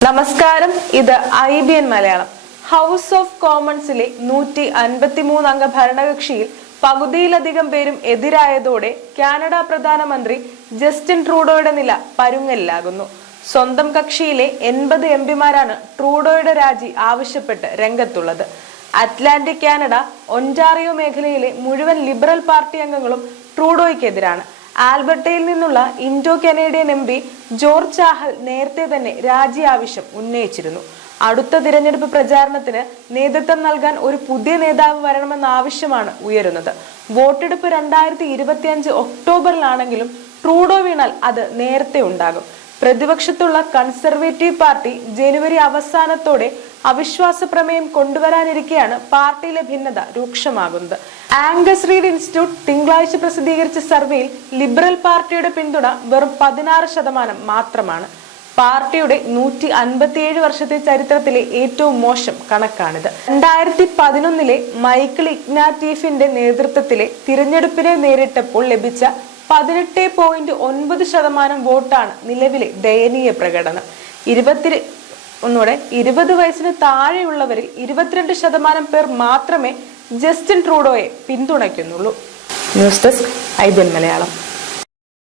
നമസ്കാരം, ഇത് IBN Malayalam. House of കോമൺസിലെ 153 അംഗ ഭരണകക്ഷിയിൽ പകുതിയിലധികം പേരും എതിരായതോടെ കാനഡ പ്രധാനമന്ത്രി ജസ്റ്റിൻ ട്രൂഡോയുടെ നില പരുങ്ങലിലാകുന്നു. സ്വന്തം കക്ഷിയിലെ 80 എംപിമാരാണ് ട്രൂഡോയുടെ രാജി ആവശ്യപ്പെട്ട് രംഗത്തുള്ളത്. അറ്റ്ലാന്റിക് കാനഡ, ഒന്റാറിയോ മേഖലയിലെ മുഴുവൻ ലിബറൽ പാർട്ടി അംഗങ്ങളും ട്രൂഡോയ്ക്കെതിരാണ്. ആൽബർട്ടയിൽ നിന്നുള്ള Indo Canadian MP George Chahal നേരത്തെ തന്നെ രാജി ആവശ്യം ഉന്നയിച്ചിരുന്നു. അടുത്ത തിരഞ്ഞെടുപ്പ് പ്രചാരണത്തിന് നേതൃത്വം നൽകാൻ ഒരു പുതിയ നേതാവ് വരണമെന്ന ആവശ്യമാണ് ഉയരുന്നത്. വോട്ടെടുപ്പ് 2025 ഒക്ടോബറിലാണെങ്കിലും ട്രൂഡോ വീണാൽ അത് നേരത്തെ ഉണ്ടാകും. പ്രതിപക്ഷത്തുള്ള കൺസർവേറ്റീവ് പാർട്ടി ജനുവരി അവസാനത്തോടെ അവിശ്വാസ പ്രമേയം കൊണ്ടുവരാനിരിക്കെയാണ് പാർട്ടിയിലെ ഭിന്നത രൂക്ഷമാകുന്നത്. ആംഗസ് റീഡ് ഇൻസ്റ്റിറ്റ്യൂട്ട് തിങ്കളാഴ്ച പ്രസിദ്ധീകരിച്ച സർവേയിൽ ലിബറൽ പാർട്ടിയുടെ പിന്തുണ വെറും 16% മാത്രമാണ്. പാർട്ടിയുടെ 157 വർഷത്തെ ചരിത്രത്തിലെ ഏറ്റവും മോശം കണക്കാണിത്. 2011 മൈക്കിൾ ഇഗ്നാറ്റീഫിന്റെ നേതൃത്വത്തിലെ തിരഞ്ഞെടുപ്പിനെ നേരിട്ടപ്പോൾ ലഭിച്ച 18.9% വോട്ടാണ് നിലവിലെ ദയനീയ പ്രകടനം. 20 വയസ്സിന് താഴെയുള്ളവരിൽ 22% പേർ മാത്രമേ ജസ്റ്റിൻ ട്രൂഡോയെ പിന്തുണയ്ക്കുന്നുള്ളൂ. News desk IBN Malayalam.